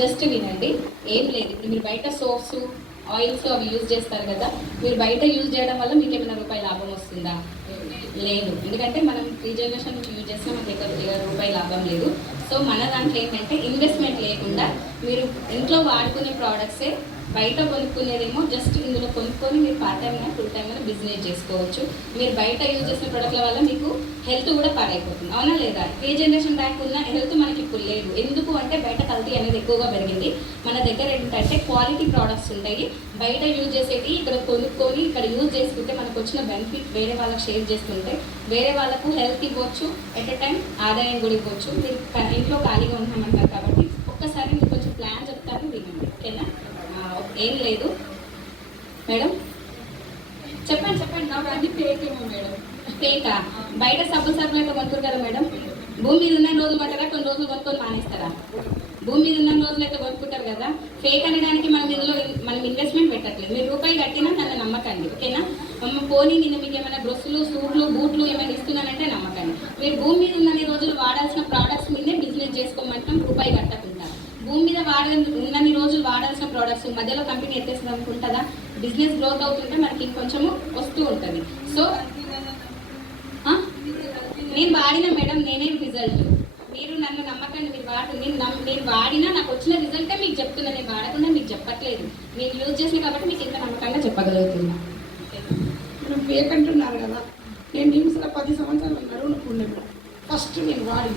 Just వినండి ఏం లేదు. ఇప్పుడు మీరు బయట సోప్స్ ఆయిల్స్ అవి యూజ్ చేస్తారు కదా మీరు బయట యూజ్ చేయడం వల్ల మీకు ఏమైనా రూపాయి లాభం వస్తుందా? లేదు. ఎందుకంటే మనం త్రీ యూజ్ చేసినా మనకి ఎక్కడ ఎక్కడ రూపాయి లాభం లేదు. సో మన దాంట్లో ఏంటంటే ఇన్వెస్ట్మెంట్ లేకుండా మీరు ఇంట్లో వాడుకునే ప్రోడక్ట్సే బయట కొనుక్కునేదేమో జస్ట్ ఇందులో కొనుక్కొని మీరు పార్ట్ టైం కానీ ఫుల్ టైం కానీ బిజినెస్ చేసుకోవచ్చు. మీరు బయట యూజ్ చేసిన ప్రోడక్ట్ల వల్ల మీకు హెల్త్ కూడా పాడైపోతుంది. అవునా లేదా? ఏ జనరేషన్ బ్యాక్ ఉన్న హెల్త్ మనకి ఇప్పుడు లేదు. ఎందుకు అంటే బయట కల్తీ అనేది ఎక్కువగా పెరిగింది. మన దగ్గర ఏంటంటే క్వాలిటీ ప్రోడక్ట్స్ ఉంటాయి. బయట యూజ్ చేసేవి ఇక్కడ కొనుక్కొని ఇక్కడ యూజ్ చేసుకుంటే మనకు వచ్చిన బెనిఫిట్ వేరే వాళ్ళకి షేర్ చేస్తుంటే వేరే వాళ్ళకు హెల్త్ ఇవ్వచ్చు ఎట్ అ టైం ఆదాయం కూడా ఇవ్వచ్చు. మీరు ఇంట్లో ఖాళీగా ఉంటున్నామంటారు కాబట్టి ఒక్కసారి మీకు కొంచెం ప్లాన్ చెప్తాను వినండి ఓకేనా ఆ, ఏం లేదు. మేడం? చెప్పండి చెప్పండి. నాకు పేకేమో మేడం. పేకా బయట సబ్బు సబ్బులు అయితే కొనుక్కోరు కదా మేడం. భూమి మీద ఉన్న రోజులు కొంటారా కొన్ని రోజులు కొనుక్కొని మానేస్తారా? భూమి మీద ఉన్న రోజులు అయితే కొనుక్కుంటారు కదా. ఫేక్ అనడానికి మనం ఇందులో మనం ఇన్వెస్ట్మెంట్ పెట్టట్లేదు. మీరు రూపాయి కట్టినా నన్ను నమ్మకండి ఓకేనా? పోనీ నేను మీకు ఏమైనా డ్రెస్సులు సూట్లు భూమి మీద వాడే ఉన్నన్ని రోజులు వాడాల్సిన ప్రోడక్ట్స్ మధ్యలో కంపెనీ ఎత్తేసింది అనుకుంటుందా బిజినెస్ గ్రోత్ అవుతుంటే మనకి ఇంకొంచెము వస్తూ ఉంటుంది. సో నేను వాడిన మేడం నేనే రిజల్ట్ మీరు నన్ను నమ్మకండి మీరు వాడు నేను నేను వాడినా నాకు వచ్చిన రిజల్టే మీకు చెప్తున్నా. నేను వాడకుండా మీకు చెప్పట్లేదు. నేను యూజ్ చేసిన కాబట్టి మీకు ఇంత నమ్మకంగా చెప్పగలుగుతున్నా. మనం ఫేక్ అంటున్నారు కదా. నేను నిమ్స్లో పది సంవత్సరాలు నడువునుకున్నాను ఫస్ట్ నేను వాడి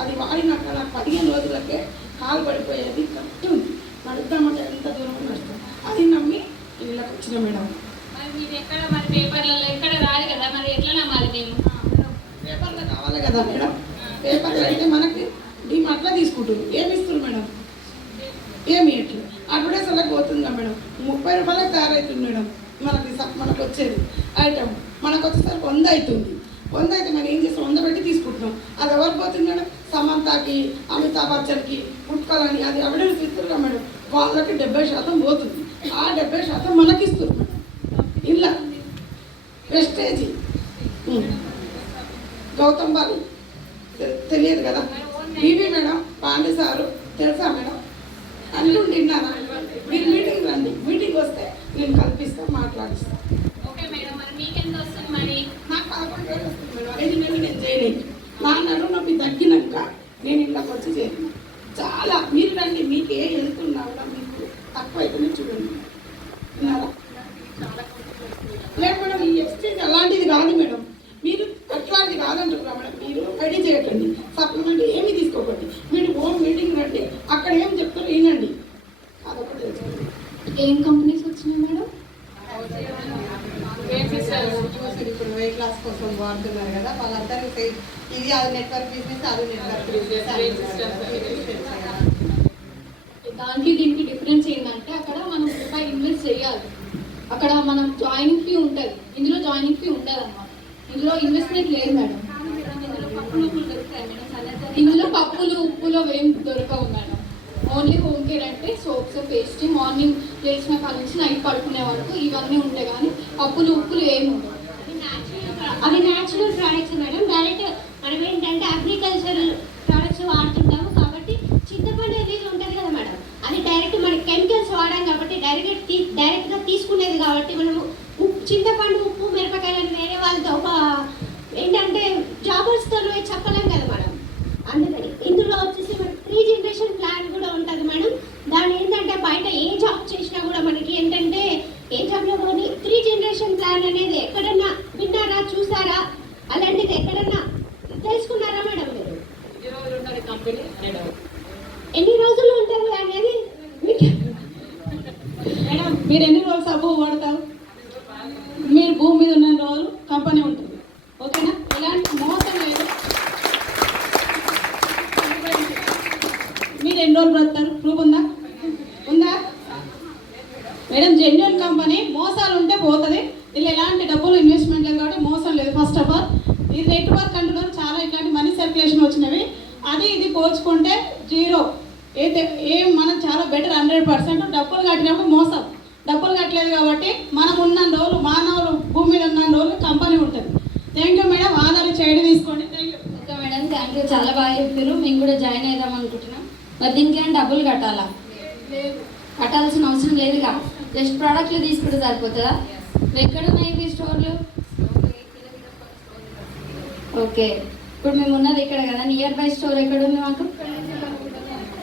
అది వాడినాక నాకు పదిహేను రోజులకే కాలు పడిపోయేది కరెక్ట్ ఉంది నడుద్దామంటే ఎంత దూరం నడుస్తాం అది నమ్మి ఇళ్ళకి వచ్చిన మేడం. మరి మీరు ఎక్కడ మరి పేపర్లలో ఎక్కడ రాదు కదా మరి ఎట్లా నమ్మాలి మేము? పేపర్లో కావాలి కదా మేడం. పేపర్లో అయితే మనకి డిమార్ట్లో తీసుకుంటారు ఏమి ఇస్తారు మేడం? ఏమి ఇట్లు అడ్వర్టైజ్లకు పోతుందా మేడం? ముప్పై రూపాయలకు తయారవుతుంది మేడం. మనకి మనకు వచ్చేది. ఐటమ్ మనకు వచ్చేసరికి వంద అవుతుంది. వంద అయితే మనం ఏం చేస్తాం? వంద పెట్టి తీసుకుంటున్నాం. అది ఎవరికి పోతుంది మేడం? సమంతాకి అమితాబ్ బచ్చన్కి పుట్కాలని అది ఎవిడెన్స్ ఇస్తున్నారు మేడం. వాళ్ళకి డెబ్బై శాతం పోతుంది. ఆ డెబ్బై శాతం మనకి ఇస్తారు మేడం. ఇలా వెస్టేజీ. గౌతమ్ బాలి తె- తెలియదు కదా. బీబీ మేడం పాండే సారు తెలుసా మేడం? అన్నీ విన్నారా మీరు మీటింగ్ రండి మీటింగ్ వస్తే నేను కల్పిస్తాను మాట్లాడిస్తాను ఓకే మేడం మరి మీకెంత వస్తుంది మరి నాకు పదకొండు వేలు వస్తుంది మేడం ఐదు నెలలు నేను చేయలేదు నా నడుము నొప్పి తగ్గినాక నేను ఇళ్ళకి వచ్చి చేరిన చాలా మీరు రండి మీకు ఏ వెళ్తున్నా కూడా విన్నారా లేదు మేడం ఈ ఎక్స్చేంజ్ అలాంటిది కాదు మేడం. మీరు అట్లాంటిది కాదంటున్నారు మేడం. మీరు రెడీ చేయకండి. సప్లిమెంట్ ఏమీ తీసుకోకండి. మీరు హోమ్ మీటింగ్ రండి. అక్కడ ఏం చెప్తారో వినండి. అదొకటి ఏం కంపెనీస్ వచ్చినాయి మేడం? ఇప్పుడు వెయిట్ లాస్ కోసం వాడుతున్నారు కదా. వాళ్ళందరికీ ఇది అది నెట్వర్క్ బిజినెస్ అది నెట్వర్క్ బిజినెస్ దానికి దీనికి డిఫరెన్స్ ఏంటంటే అక్కడ మనం రూపాయి ఇన్వెస్ట్ చేయాలి. అక్కడ మనం జాయినింగ్ ఫీ ఉంటుంది. ఇందులో జాయినింగ్ ఫీ ఉండదు అనమాట ఇందులో ఇన్వెస్ట్మెంట్ లేదు మేడం. ఇందులో పప్పులు ఉప్పులు ఏం దొరకవు మేడం. ఓన్లీ హోమ్ కేర్ అంటే సోప్స్ పేస్ట్ మార్నింగ్ లేచిన కాడ నుంచి నైట్ పడుకునే వరకు ఇవన్నీ ఉంటాయి కానీ పప్పులు ఉప్పులు ఏమి ఉండవు. అవి న్యాచురల్ ప్రోడక్ట్స్ మేడం. డైరెక్ట్ మనం ఏంటంటే అగ్రికల్చర్ ప్రోడక్ట్స్ వాడుతుంటాము కాబట్టి చింతపండు రిలీజ్ ఉంటుంది కదా మేడం అది డైరెక్ట్ మనకి కెమికల్స్ వాడాం కాబట్టి డైరెక్ట్ తీ డైరెక్ట్గా మనం ఉప్పు చింతపండు ఉప్పు మిరపకాయలను వేరే వాళ్ళతో ఒక ఏంటంటే జాబర్స్తో చెప్పలే కదా మేడం అందుకని ఇందులో వచ్చేసి మనకి త్రీ జనరేషన్ ప్లాన్ కూడా ఉంటుంది మేడం దాని ఏంటంటే బయట ఏ జాబ్ చేసినా కూడా మనకి ఏంటంటే ఏ జాబ్లో కానీ త్రీ జనరేషన్ ప్లాన్ అనేది ఎక్కడన్నా విన్నారా చూసారా అలాంటిది ఎక్కడన్నా తెలుసుకున్నారా మేడం మీరు కంపెనీ మేడం ఎన్ని రోజులు ఉంటారు అనేది మీకు మేడం మీరు ఎన్ని రోజులు సబ్బు వాడతారు మీరు భూమి మీద ఉన్న రోజులు కంపెనీ ఉంటుంది ఓకేనా ఎలాంటి మోసం లేదు మీరు ఎన్ని రోజులు బ్రతారు ప్రూఫ్ ఉందా ఉందా మేడం జెన్యున్ కంపెనీ మోసాలు ఉంటే పోతుంది ఇలా ఎలాంటి డబ్బులు ఇన్వెస్ట్మెంట్ లేదు కాబట్టి మోసం లేదు ఫస్ట్ ఆఫ్ ఆల్ ఈ నెట్వర్క్ అంటున్నారు చాలా ఇట్లాంటి మనీ సర్క్యులేషన్ వచ్చినవి అది ఇది పోల్చుకుంటే జీరో. అయితే ఏం మనం చాలా బెటర్ హండ్రెడ్ పర్సెంట్ డబ్బులు కట్టినప్పుడు మోసం. డబ్బులు కట్టలేదు కాబట్టి మనం ఉన్న రోజులు మానవులు భూమి మీద ఉన్న రోజులు కంపెనీ ఉంటుంది థ్యాంక్ యూ మేడం ఆధార్ చేయడం తీసుకోండి. Thank you okay madam thank you చాలా బాగా చెప్పారు. మేము కూడా జాయిన్ అవుదాం అనుకుంటున్నాం. మరి దీనికి ఏమైనా డబ్బులు కట్టాలా? కట్టాల్సిన అవసరం లేదుగా. జస్ట్ ప్రోడక్ట్లు తీసుకుంటే సరిపోతుందా? ఎక్కడ ఉన్నాయి మీ స్టోర్లు ఓకే. ఇప్పుడు మేము ఉన్నది ఇక్కడ కదా నియర్ బై స్టోర్ ఎక్కడ ఉంది మాకు?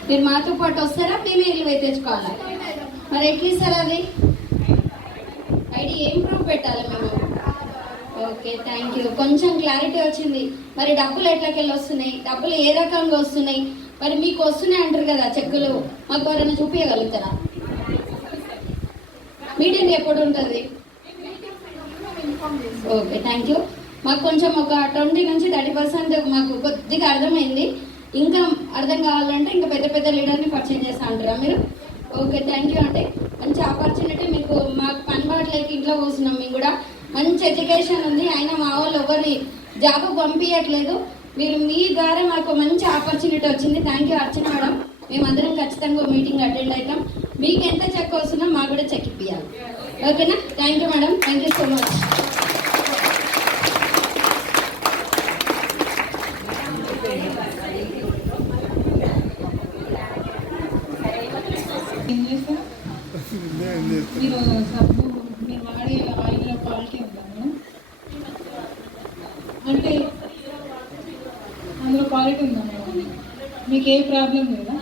మీరు మాతో పాటు వస్తారా? మేమే ఇల్లు పోయి తెచ్చుకోవాలా? మరి ఎట్లా ఇస్తారా అది? ఐడి ఏం ప్రూఫ్ పెట్టాలి మేము? ఓకే థ్యాంక్ యూ కొంచెం క్లారిటీ వచ్చింది. మరి డబ్బులు ఎట్లకెళ్ళి వస్తున్నాయి? డబ్బులు ఏ రకంగా వస్తున్నాయి? మరి మీకు వస్తున్నాయి అంటారు కదా చెక్కులు. మాకు ఎవరైనా చూపించగలుగుతారా మీటింగ్ ఎప్పుడు ఉంటుంది? ఓకే థ్యాంక్ యూ మాకు కొంచెం ఒక ట్వంటీ నుంచి థర్టీ పర్సెంట్ మాకు కొద్దిగా అర్థమైంది. ఇంకా అర్థం కావాలంటే ఇంకా పెద్ద పెద్ద లీడర్ని పరిచయం చేస్తా అంటారా మీరు? ఓకే థ్యాంక్ యూ అంటే మంచి ఆపర్చునిటీ మీకు మాకు పని ఇంట్లో కూర్చున్నాం మేము కూడా. మంచి ఎడ్యుకేషన్ ఉంది. అయినా మా వాళ్ళు ఎవరిని జాబ్ పంపించట్లేదు మీరు మీ ద్వారా మాకు మంచి ఆపర్చునిటీ వచ్చింది. Thank you Archana madam. మేమందరం ఖచ్చితంగా మీటింగ్ అటెండ్ అవుతాం. మీకు ఎంత చెక్ వస్తుందో మాకు కూడా చెక్ ఇప్పించాలి ఓకేనా? Thank you madam thank you so much ఏం చేస్తారు మీరు సబ్బు మీరు వాడే ఆయిల్లో క్వాలిటీ ఉందా మేడం అంటే అందులో క్వాలిటీ ఉందా మేడం మీకు ఏ ప్రాబ్లం లేదా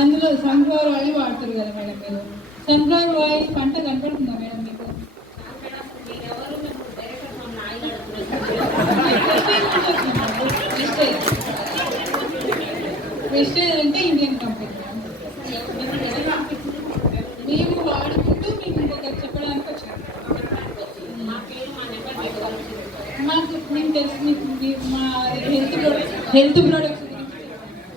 అందులో సన్ఫ్లవర్ ఆయిల్ వాడుతారు కదా మేడం మీరు సన్ఫ్లవర్ ఆయిల్ పంట కనపడుతుందా మేడం మీకు వెస్టేజ్ వెస్టేజ్ అంటే ఇండియన్ కంపెనీ మేము వాడుకుంటూ మేము ఇంకొకరు చెప్పడానికి వచ్చాము మాకు మేము తెలుసు మీకు మీ- మా health products health products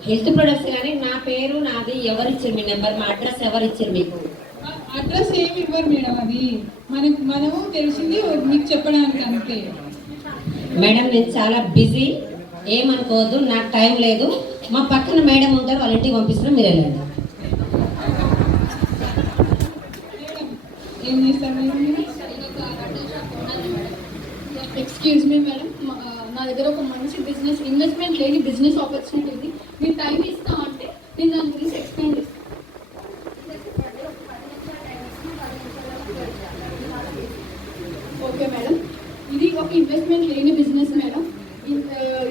health products కానీ నా పేరు నాది ఎవరు ఇచ్చారు మీ నెంబర్? మా అడ్రస్ ఎవరు ఇచ్చారు మీకు? అడ్రస్ ఏమి ఇవ్వరు మేడం అది. మనకు మనము తెలిసింది మీకు చెప్పడానికి అంతే. మేడం నేను చాలా బిజీ. ఏమనుకోవద్దు నాకు టైం లేదు. మా పక్కన మేడం ఉంటారు వాళ్ళ ఇంటికి పంపిస్తున్నా మీరు వెళ్ళండి. ఏం చేస్తారు మేడం మీరు ఎక్స్క్యూజ్ మీ మేడం నా దగ్గర ఒక మంచి బిజినెస్ ఇన్వెస్ట్మెంట్ లేని బిజినెస్ ఆపర్చునిటీ ఉంది. మీరు టైం ఇస్తా అంటే నేను దాని గురించి ఎక్స్ప్లెయిన్ చేస్తాను ఓకే మేడం ఇది ఒక ఇన్వెస్ట్మెంట్ లేని బిజినెస్ మేడం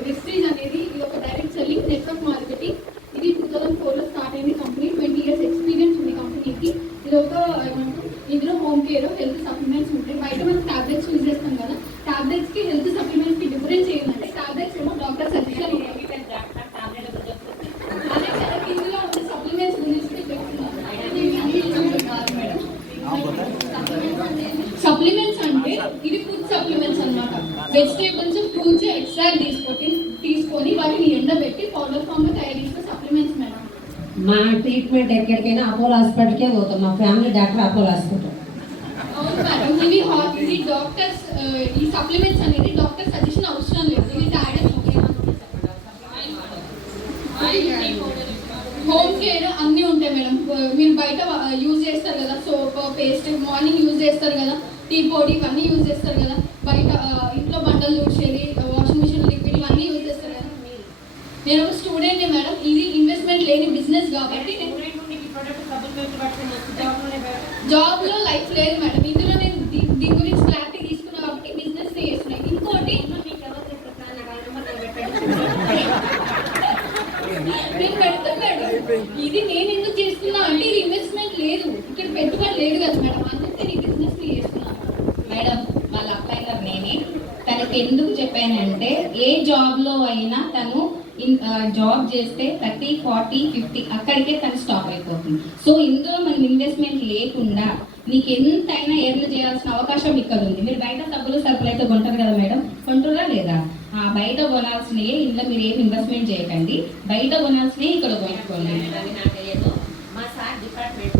వెస్టేజ్ అనేది ఇది ఒక డైరెక్ట్ సెల్లింగ్ నెట్వర్క్ మార్కెటింగ్ ఇది టూ థౌసండ్ ఫోర్లో స్టార్ట్ అయింది కంపెనీ ట్వంటీ ఇయర్స్ ఎక్స్పీరియన్స్ ఉంది కంపెనీకి ఇది ఒక ఏమంటారు ఇందులో హోమ్ కేర్ హెల్త్ సప్లిమెంట్స్ ఉంటాయి బయట మనం టాబ్లెట్స్ యూజ్ చేస్తాం కదా టాబ్లెట్స్కి హెల్త్ సప్లిమెంట్స్కి డిఫరెన్స్ ఏంటంటే టాబ్లెట్స్ ఏమో డాక్టర్ సజెషన్ అదే కదా ఇందులో ఉన్న సప్లిమెంట్స్ గురించి మీకు చెప్తున్నాను. మేడం సప్లిమెంట్స్ అంటే ఇది ఫుడ్ సప్లిమెంట్స్ అన్నమాట వెజిటేబుల్స్ ఫ్రూట్స్ ఎక్స్ట్రాక్ట్ తీసుకొని తీసుకొని వాటిని ఎండబెట్టి పౌడర్ ఫామ్లో తయారు చేసిన సప్లిమెంట్స్ మేడం మా ట్రీట్మెంట్ ఎక్కడికైనా అపోలో హాస్పిటల్కే పోతాం. మా ఫ్యామిలీ డాక్టర్ అపోలో హాస్పిటల్. అవును మేడం ఇవి డాక్టర్స్ ఈ సప్లిమెంట్స్ అనేది డాక్టర్ సజెషన్ అవసరం లేదు. ఇది తాగడం హోమ్ కేర్ అన్నీ ఉంటాయి మేడం మీరు బయట యూజ్ చేస్తారు కదా. సోప్ పేస్ట్ మార్నింగ్ యూజ్ చేస్తారు కదా. టీ పొడి ఇవన్నీ యూజ్ చేస్తారు కదా. జాబ్లో లైఫ్ లేదు మేడం. ఇందులో నేను దీని గురించి క్లారిటీ తీసుకున్నా కాబట్టి బిజినెస్ చేస్తున్నాను ఇంకోటి నేను పెడతాను మేడం. ఇది నేను ఎందుకు చేస్తున్నా అంటే ఇది ఇన్వెస్ట్మెంట్ లేదు. ఇక్కడ పెట్టుబడి లేదు కదా మేడం. అందుకే నేను బిజినెస్ చేస్తున్నాను మేడం వాళ్ళ అబ్బాయి గారు నేనే. తనకి ఎందుకు చెప్పానంటే ఏ జాబ్లో అయినా తను ఇన్- జాబ్ చేస్తే థర్టీ ఫార్టీ ఫిఫ్టీ అక్కడికే తను స్టాప్ సో ఇందులో మనం ఇన్వెస్ట్మెంట్ లేకుండా నీకు ఎంతైనా ఎర్న్ చేయాల్సిన అవకాశం ఇక్కడ ఉంది. మీరు బయట సబ్బులు సరుకులు అయితే కొంటారు కదా మేడం? కొంటారా లేదా? ఆ బయట కొనాల్సినవి ఇందులో మీరు ఏం ఇన్వెస్ట్మెంట్ చేయకండి. బయట కొనాల్సినవి ఇక్కడ కొనుక్కోండి. అది సార్ డిపార్ట్మెంట్